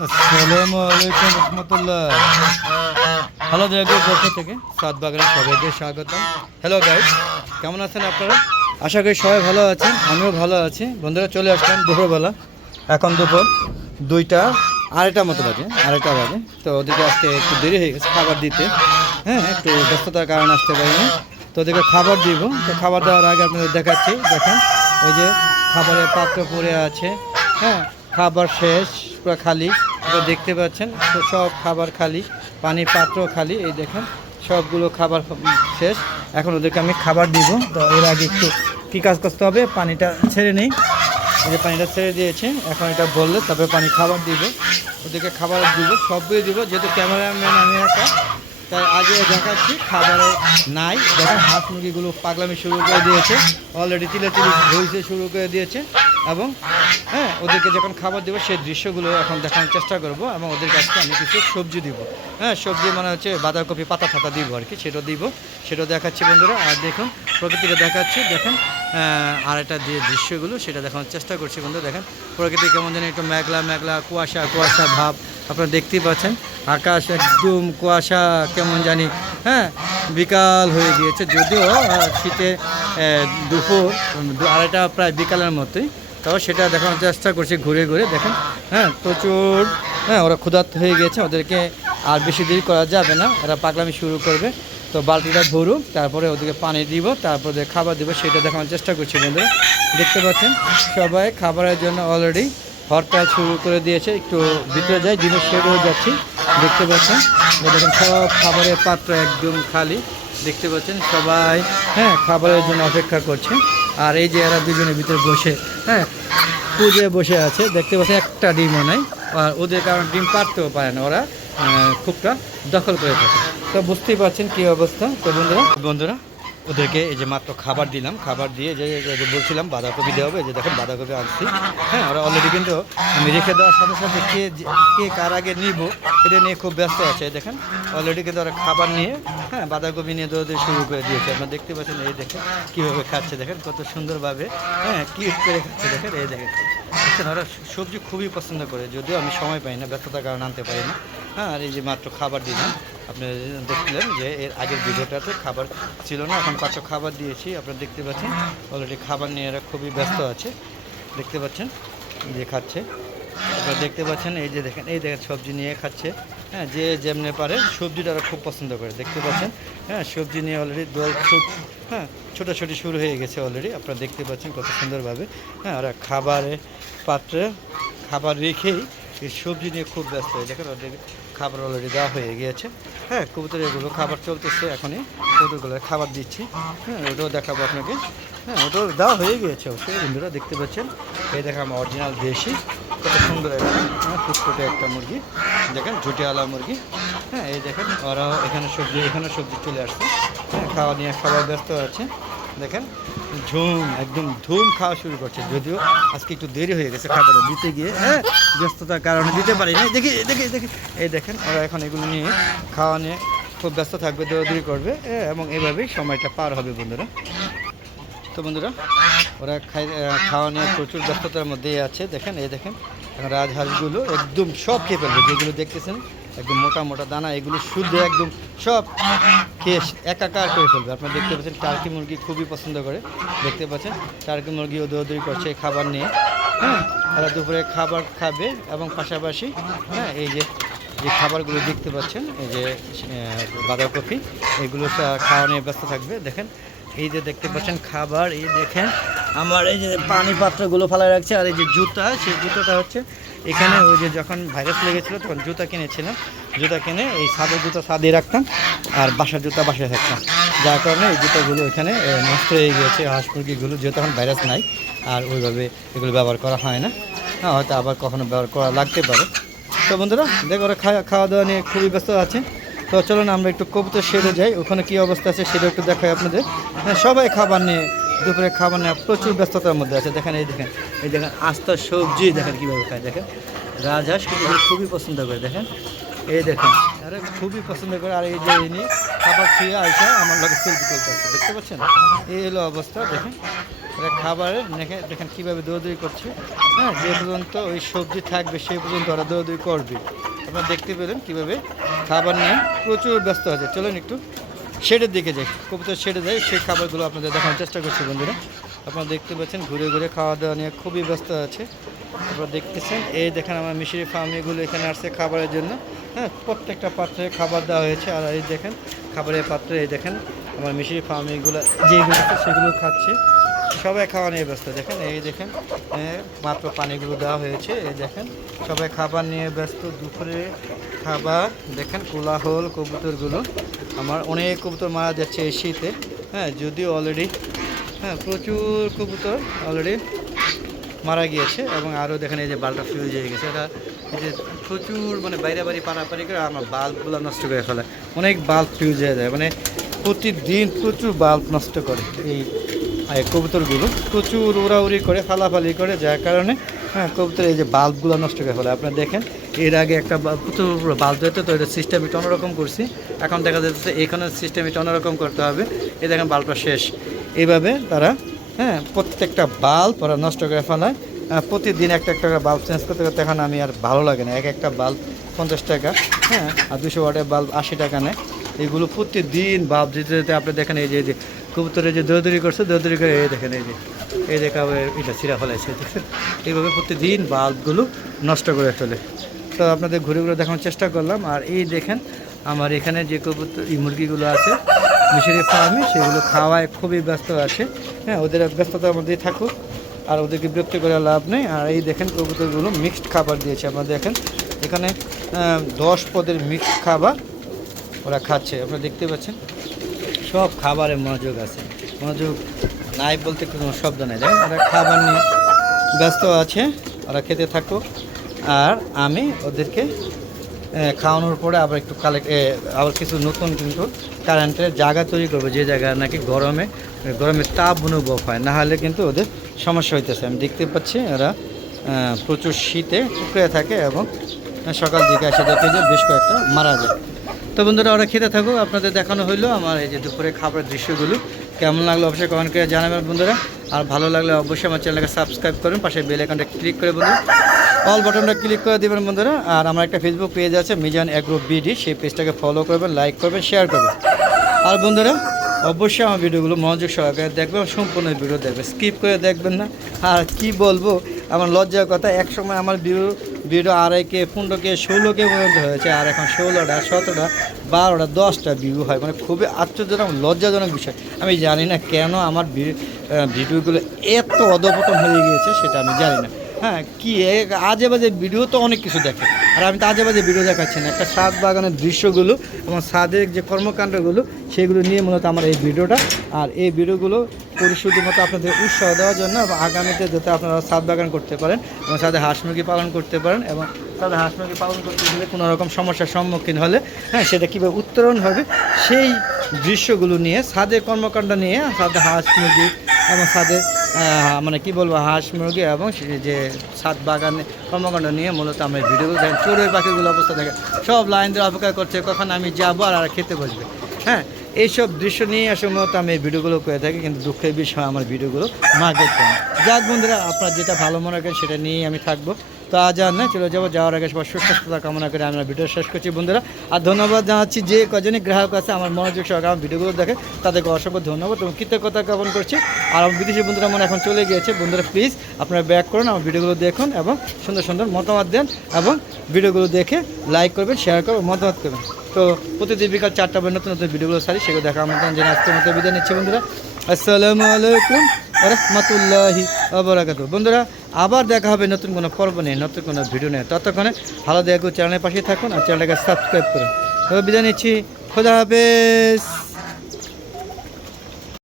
আসসালামু আলাইকুম রহমতুল্লাহ। হ্যালো জায়গার পক্ষ থেকে। সাত বাগানের সবাইকে স্বাগতম। হ্যালো গাইড কেমন আছেন আপনারা? আশা করি সবাই ভালো আছেন আমিও ভালো আছি। বন্ধুরা চলে আসলাম দুপুরবেলা। এখন দুপুর দুইটা আড়াইটা মতো বাজে আড়াইটা বাজে। তো ওদেরকে আজকে একটু দেরি হয়ে গেছে খাবার দিতে। হ্যাঁ একটু ব্যস্ততার কারণে আসতে পারিনি। তো ওদেরকে খাবার দিব। তো খাবার দেওয়ার আগে আপনাদের দেখাচ্ছি। দেখেন এই যে খাবারের পাত্র পড়ে আছে। হ্যাঁ খাবার শেষ, পুরো খালি। দেখতে পাচ্ছেন, তো সব খাবার খালি, পানির পাত্র খালি, এই দেখেন, সবগুলো খাবার শেষ। এখন ওদেরকে আমি খাবার দিব। তো এর আগে একটু কী কাজ করতে হবে? পানিটা ছেড়ে নেই। এই যে পানিটা ছেড়ে দিয়েছে, এখন এটা বললে তবে পানি খাবার দিব। ওদেরকে খাবার দিব, সবগুলো দিব। যেহেতু ক্যামেরাম্যান আমি একটা তাই আগে দেখাচ্ছি, খাবারে নাই। দেখেন, হাঁস মুরগিগুলো পাগলামি শুরু করে দিয়েছে। অলরেডি তিলাতিলি হইতে শুরু করে দিয়েছে। এবং হ্যাঁ ওদেরকে যখন খাবার দেবো, সেই দৃশ্যগুলো এখন দেখানোর চেষ্টা করব এবং ওদের কাছে আমি কিছু সবজি দিব। হ্যাঁ সবজি মানে হচ্ছে বাঁধাকপি পাতা ফাতা দিব আর কি, সেটা দিব। সেটা দেখাচ্ছি বন্ধুরা, আর দেখুন, প্রকৃতিকে দেখাচ্ছি, দেখেন আর একটা যে দৃশ্যগুলো, সেটা দেখানোর চেষ্টা করছি বন্ধু দেখেন, প্রকৃতি কেমন যেন একটু মেঘলা মেঘলা, কুয়াশা কুয়াশা ভাব, আপনারা দেখতেই পাচ্ছেন, আকাশ একদম কুয়াশা কেমন জানি হ্যাঁ বিকাল হয়ে গিয়েছে, যদিও শীতে দুপুর আড়াইটা প্রায় বিকালের মতোই তবে সেটা দেখানোর চেষ্টা করছি ঘুরে ঘুরে, দেখেন। হ্যাঁ প্রচুর হ্যাঁ ওরা ক্ষুধার্ত হয়ে গেছে, ওদেরকে আর বেশি দেরি করা যাবে না, এরা পাগলামি শুরু করবে। তো বালতিটা ভরুক, তারপরে ওদেরকে পানি দিব, তারপরে ওদের খাবার দিব, সেটা দেখানোর চেষ্টা করছি বন্ধুরা। দেখতে পাচ্ছেন, সবাই খাবারের জন্য অলরেডি হরতাল শুরু করে দিয়েছে, একটু ভিতরে যাই ডিমের শেডেও যাচ্ছি, দেখতে পাচ্ছেন। দেখেন, সব খাবারের পাত্র একদম খালি, দেখতে পাচ্ছেন, সবাই হ্যাঁ খাবারের জন্য অপেক্ষা করছে। আর এই যে এরা দুজনের ভিতরে বসে হ্যাঁ পুজে বসে আছে, দেখতে পাচ্ছেন একটা ডিমও নাই, আর ওদের কারণে ডিম পারতেও পারে না, ওরা খুবটা দখল করে থাকে। তো বুঝতেই পারছেন কী অবস্থা। তো বন্ধুরা বন্ধুরা ওদেরকে এই যে মাত্র খাবার দিলাম, খাবার দিয়ে যে যে- বলছিলাম, বাঁধাকপি দেওয়া হবে যে দেখেন বাঁধাকপি আনছি। হ্যাঁ ওরা অলরেডি কিন্তু আমি রেখে দেওয়ার সাথে সাথে কে কে কার আগে নিব, এটা নিয়ে খুব ব্যস্ত আছে দেখেন। অলরেডি কিন্তু ওরা খাবার নিয়ে হ্যাঁ বাঁধাকপি নিয়ে দৌড় শুরু করে দিয়েছে। আপনারা দেখতে পাচ্ছেন, এই দেখেন কীভাবে খাচ্ছে, দেখেন কত সুন্দরভাবে হ্যাঁ কি করে খাচ্ছে, দেখেন, এই দেখেন। ওরা সবজি খুবই পছন্দ করে, যদিও আমি সময় পাই না, ব্যস্ততার কারণে আনতে পারি না। হ্যাঁ আর এই যে মাত্র খাবার দিলাম। আপনি দেখলেন যে এর আগের ভিডিওটাতে খাবার ছিল না, এখন পাত্র খাবার দিয়েছি। আপনারা দেখতে পাচ্ছেন অলরেডি খাবার নিয়ে এরা খুবই ব্যস্ত আছে। দেখতে পাচ্ছেন, যে খাচ্ছে। আপনারা দেখতে পাচ্ছেন, এই যে দেখেন, এই দেখেন সবজি নিয়ে খাচ্ছে। হ্যাঁ যে যেমনি পারে সবজিটা ওরা খুব পছন্দ করে। দেখতে পাচ্ছেন হ্যাঁ সবজি নিয়ে অলরেডি দোল ছুট হ্যাঁ ছোটাছুটি শুরু হয়ে গেছে অলরেডি আপনারা দেখতে পাচ্ছেন কত সুন্দরভাবে হ্যাঁ ওরা খাবারে পাত্রে খাবার রেখেই এই সবজি নিয়ে খুব ব্যস্ত হয়ে দেখেন ওদের খাবার অলরেডি দেওয়া হয়ে গিয়েছে। হ্যাঁ কবুতর এগুলো খাবার চলতেছে এখনই। কবুতরগুলো খাবার দিচ্ছি। হ্যাঁ ওটাও দেখাবো আপনাকে। হ্যাঁ ওটাও দেওয়া হয়ে গিয়েছে অবশ্যই, বন্ধুরা দেখতে পাচ্ছেন। এই দেখেন অরিজিনাল দেশি। কত সুন্দর একটা হ্যাঁ ফুটফুটে একটা মুরগি। দেখেন, ঝুটিওয়ালা মুরগি। হ্যাঁ এই দেখেন, ওরাও এখানে সবজি এখানে সবজি চলে আসছে। হ্যাঁ খাওয়া নিয়ে খাবার ব্যস্ত আছে। দেখেন, ঝুম, একদম ধুম খাওয়া শুরু করছে। যদিও আজকে একটু দেরি হয়ে গেছে খাবারে দিতে গিয়ে হ্যাঁ ব্যস্ততার কারণে দিতে পারি না দেখি দেখি দেখি। এই দেখেন, ওরা এখন এগুলো নিয়ে খাওয়া নিয়ে খুব ব্যস্ত থাকবে, দৌড়াদৌড়ি করবে এবং এভাবেই সময়টা পার হবে বন্ধুরা। তো বন্ধুরা, ওরা খাই খাওয়া নিয়ে প্রচুর ব্যস্ততার মধ্যেই আছে। দেখেন, এই দেখেন, এখন রাজহাঁসগুলো একদম সব খেয়ে ফেলবে, যেগুলো দেখতেছেন। একদম মোটা মোটা দানা, এগুলো শুদ্ধ একদম সব খেয়ে একাকার করে ফেলবে। আপনারা দেখতে পাচ্ছেন, টার্কি মুরগি খুবই পছন্দ করে। দেখতে পাচ্ছেন, টার্কি মুরগিও দৌড়দৌড়ি করছে খাবার নিয়ে। হ্যাঁ তারা দুপুরে খাবার খাবে এবং পাশাপাশি হ্যাঁ এই যে যে খাবারগুলো দেখতে পাচ্ছেন, এই যে বাঁধাকপি, এগুলো খাওয়া নিয়ে ব্যস্ত থাকবে। দেখেন, এই যে দেখতে পাচ্ছেন খাবার, এই দেখেন, আমার এই যে পানি পাত্রগুলো ফেলা রাখছে, আর এই যে জুতা, সেই জুতোটা হচ্ছে এখানে ওই যে যখন ভাইরাস লেগেছিলো, তখন জুতা কিনেছিলাম। জুতা কিনে এই সাদের জুতা সাদে রাখতাম আর বাসার জুতা বাসায় থাকতাম যার কারণে এই জুতোগুলো এখানে নষ্ট হয়ে গিয়েছে হাঁস মুরগিগুলো যেহেতু এখন ভাইরাস নাই, আর ওইভাবে এগুলো ব্যবহার করা হয় না। হ্যাঁ হয়তো আবার কখনো ব্যবহার করা লাগতে পারে। তো বন্ধুরা, দেখো ওরা খাওয়া খাওয়া দাওয়া নিয়ে খুবই ব্যস্ত আছে। তো চলুন আমরা একটু কবুতর সেরে যাই, ওখানে কী অবস্থা আছে সেটা একটু দেখাই আপনাদের। হ্যাঁ সবাই খাবার নিয়ে দুপুরে খাবার নিয়ে প্রচুর ব্যস্ততার মধ্যে আছে। দেখেন এই দেখেন এই দেখেন আস্তা সবজি, দেখেন কীভাবে খায়, দেখেন। রাজহাঁস কিন্তু খুবই পছন্দ করে, দেখেন। এই দেখেন, আরে খুবই পছন্দ করে, আর এই যে ইনি খাবার খেয়ে আইসা আমার লোকে সেলফি তুলতে আছে দেখতে পাচ্ছেন? এই হলো অবস্থা, দেখেন। এটা খাবার দেখেন দেখেন কীভাবে দৌড়দৌড়ি করছে। হ্যাঁ যে পর্যন্ত ওই সবজি থাকবে সেই পর্যন্ত ওরা দৌড়দৌড়ি করবে। আপনারা দেখতে পেলেন কীভাবে খাবার নিয়ে প্রচুর ব্যস্ত আছে। চলুন একটু। শেডের দিকে যাই, কবুতর শেডে যাই, সেই খাবারগুলো আপনাদের দেখানোর চেষ্টা করছি বন্ধুরা। আপনারা দেখতে পাচ্ছেন ঘুরে ঘুরে খাওয়া দাওয়া নিয়ে খুবই ব্যস্ত আছে। আপনারা দেখতেছেন, এই দেখেন আমার মিশরি ফার্মিগুলো এখানে আসছে খাবারের জন্য। হ্যাঁ প্রত্যেকটা পাত্রে খাবার দেওয়া হয়েছে। আর এই দেখেন, খাবারের পাত্রে এই দেখেন, আমার মিশরি ফার্মিগুলো যেগুলো আছে সেগুলো খাচ্ছে। সবাই খাওয়া নিয়ে ব্যস্ত, দেখেন, এই দেখেন মাত্র পানিগুলো দেওয়া হয়েছে, এই দেখেন, সবাই খাবার নিয়ে ব্যস্ত, দুপুরে খাবার, দেখেন, কোলাহল কবুতরগুলো, আমার অনেক কবুতর মারা যাচ্ছে এই শীতে হ্যাঁ যদিও অলরেডি হ্যাঁ প্রচুর কবুতর অলরেডি মারা গিয়েছে, এবং আরও দেখেন, এই যে বালটা ফিউজ হয়ে গেছে, এটা, এই যে প্রচুর মানে বাইরে বাড়ি পাড়াপাড়ি করে আমার বাল্বগুলো নষ্ট করে ফেলে, অনেক বাল্ব ফিউজ হয়ে যায় মানে প্রতিদিন প্রচুর বাল্ব নষ্ট করে, এই কবুতরগুলো প্রচুর উড়াউড়ি করে, ফালাফালি করে, যার কারণে হ্যাঁ কবুতর এই যে বাল্বগুলো নষ্ট করে ফেলে আপনারা দেখেন, এর আগে একটা প্রচুর বাল্ব দিতে তো এটা সিস্টেম একটু অন্যরকম করছি। এখন দেখা যাচ্ছে এখানে সিস্টেম একটু অন্যরকম করতে হবে। এই দেখেন বাল্বটা শেষ। এইভাবে তারা হ্যাঁ প্রত্যেকটা বাল্ব ওরা নষ্ট করে ফেলায়। প্রতিদিন একটা একটা বাল্ব চেঞ্জ করতে করতে এখন আমি আর ভালো লাগে না। এক একটা বাল্ব পঞ্চাশ টাকা হ্যাঁ আর দুশো ওয়াটের বাল্ব আশি টাকা নেয়। এগুলো প্রতিদিন বাল্ব দিতে দিতে আপনি দেখেন এই যে কবুতরে যে দৌড়দৌড়ি করছে, দৌড়দৌড়ি করে এই দেখেন এই যে, এই দেখা এটা ছিঁড়া ফেলাইছে। এইভাবে প্রতিদিন বাল্বগুলো নষ্ট করে ফেলে। তো আপনাদের ঘুরে ঘুরে দেখানোর চেষ্টা করলাম। আর এই দেখেন, আমার এখানে যে কবুতর এই মুরগিগুলো আছে, মিশরি ফার্মে, সেগুলো খাওয়ায় খুবই ব্যস্ত আছে। হ্যাঁ ওদের ব্যস্ততার মধ্যেই থাকুক, আর ওদেরকে বিরক্ত করে লাভ নেই। আর এই দেখেন, কবুতরগুলো মিক্সড খাবার দিয়েছে। আপনারা দেখেন, এখানে দশ পদের মিক্সড খাবার ওরা খাচ্ছে। আপনারা দেখতে পাচ্ছেন? সব খাবারে মনোযোগ আছে। মনোযোগ নাই বলতে কোনো শব্দ নেই। দেখেন ওরা খাবার নিয়ে ব্যস্ত আছে, ওরা খেতে থাকুক। আর আমি ওদেরকে খাওয়ানোর পরে আবার একটু কালেক্ট আবার কিছু নতুন কিন্তু কারেন্টের জায়গা তৈরি করব। যে জায়গায় নাকি গরমে গরমে তাপ অনুভব হয়, না হলে কিন্তু ওদের সমস্যা হইতেছে। আমি দেখতে পাচ্ছি ওরা প্রচুর শীতে শুকিয়ে থাকে এবং সকাল দিকে এসে দেখে যে বেশ কয়েকটা মারা যায়। তো বন্ধুরা, ওরা খেতে থাকুক। আপনাদের দেখানো হইল আমার এই যে দুপুরে খাবারের দৃশ্যগুলো। কেমন লাগল অবশ্যই কমেন্ট করে জানাবেন বন্ধুরা। আর ভালো লাগলে অবশ্যই আমার চ্যানেলকে সাবস্ক্রাইব করুন, পাশে বেল আইকনটা ক্লিক করে বন্ধুরা। অল বাটনটা ক্লিক করে দেবেন বন্ধুরা। আর আমার একটা ফেসবুক পেজ আছে, মিজান অ্যাগ্রো বিডি সেই পেজটাকে ফলো করবেন লাইক করবেন শেয়ার করবেন। আর বন্ধুরা অবশ্যই আমার ভিডিওগুলো মনোযোগ সহকারে দেখবেন সম্পূর্ণ ভিডিও দেখবেন। স্কিপ করে দেখবেন না। আর কি বলব, আমার লজ্জার কথা এক সময় আমার ভিডিও ভিডিও আড়াইকে, পনেরোকে, ষোলোকে পর্যন্ত হয়েছে। আর এখন ষোলোটা, সতেরোটা, বারোটা, দশটা ভিউ হয়। মানে খুবই আশ্চর্যজনক, লজ্জাজনক বিষয়। আমি জানি না কেন আমার ভিডিওগুলো এত অধপতন হয়ে গিয়েছে, সেটা আমি জানি না। হ্যাঁ কি আজে বাজে ভিডিও তো অনেক কিছু দেখে। আর আমি তো আজে বাজে ভিডিও দেখাচ্ছি না। একটা ছাদ বাগানের দৃশ্যগুলো এবং ছাদের যে কর্মকাণ্ডগুলো সেগুলো নিয়ে মূলত আমার এই ভিডিওটা। আর এই ভিডিওগুলো করি শুধুমাত্র আপনাদের উৎসাহ দেওয়ার জন্য আগামীতে যাতে আপনারা ছাদ বাগান করতে পারেন এবং ছাদে হাঁস মুরগি পালন করতে পারেন এবং তাদের হাঁস মুরগি পালন করতে গেলে কোনো রকম সমস্যার সম্মুখীন হলে হ্যাঁ সেটা কীভাবে উত্তরণ হবে সেই দৃশ্যগুলো নিয়ে ছাদের কর্মকাণ্ড নিয়ে ছাদে হাঁস মুরগি এবং আহ, মানে কি বলব, হাঁস, মুরগি এবং যে ছাদ বাগানে, কর্মকাণ্ড নিয়ে মূলত আমি ভিডিও দেখেন। চোরের পাখিগুলো অবস্থা থাকে সব লাইন ধরে অপেক্ষা করছে, কখন আমি যাব আর আর খেতে বসবে। হ্যাঁ এইসব দৃশ্য নিয়ে আসলে মূলত আমি এই ভিডিওগুলো করে থাকি, কিন্তু দুঃখের বিষয়, আমার ভিডিওগুলো মার্কেট যাক বন্ধুরা, আপনার যেটা ভালো মনে করেন সেটা নিয়েই আমি থাকব। তো আজ আর না চলে যাব যাওয়ার আগে সবার সুস্বাস্থ্যতা কামনা করে আমরা ভিডিও শেষ করছি। বন্ধুরা, আর ধন্যবাদ জানাচ্ছি যে কজনই গ্রাহক আছে আমার মনোযোগ সহকারে আমার ভিডিওগুলো দেখে, তাদেরকে অসংখ্য ধন্যবাদ এবং কৃতজ্ঞতা জ্ঞাপন করছি। আর আমার বিদেশি বন্ধুরা মনে এখন চলে গিয়েছে। বন্ধুরা প্লিজ আপনারা ব্যাক করুন, আমার ভিডিওগুলো দেখুন এবং সুন্দর সুন্দর মতামত দেন এবং ভিডিওগুলো দেখে লাইক করবেন শেয়ার করবেন, মতামত করবেন। তো প্রতিদিন বিকাল চারটা বাজে নতুন নতুন ভিডিওগুলো সারি, সেগুলো দেখা আমাদের জন্য আজকের মতো বিদায় নিচ্ছি বন্ধুরা। আসসালামু আলাইকুম রহমতুল্লাহি আবরাকাত বন্ধুরা, আবার দেখা হবে নতুন কোনো পর্ব নেই নতুন কোনো ভিডিও নেই ততক্ষণে ভালো দেখো, চ্যানেলের পাশে থাকুন আর চ্যানেলটাকে সাবস্ক্রাইব করুন। বিদায় নিচ্ছি। খোদা হাফেজ।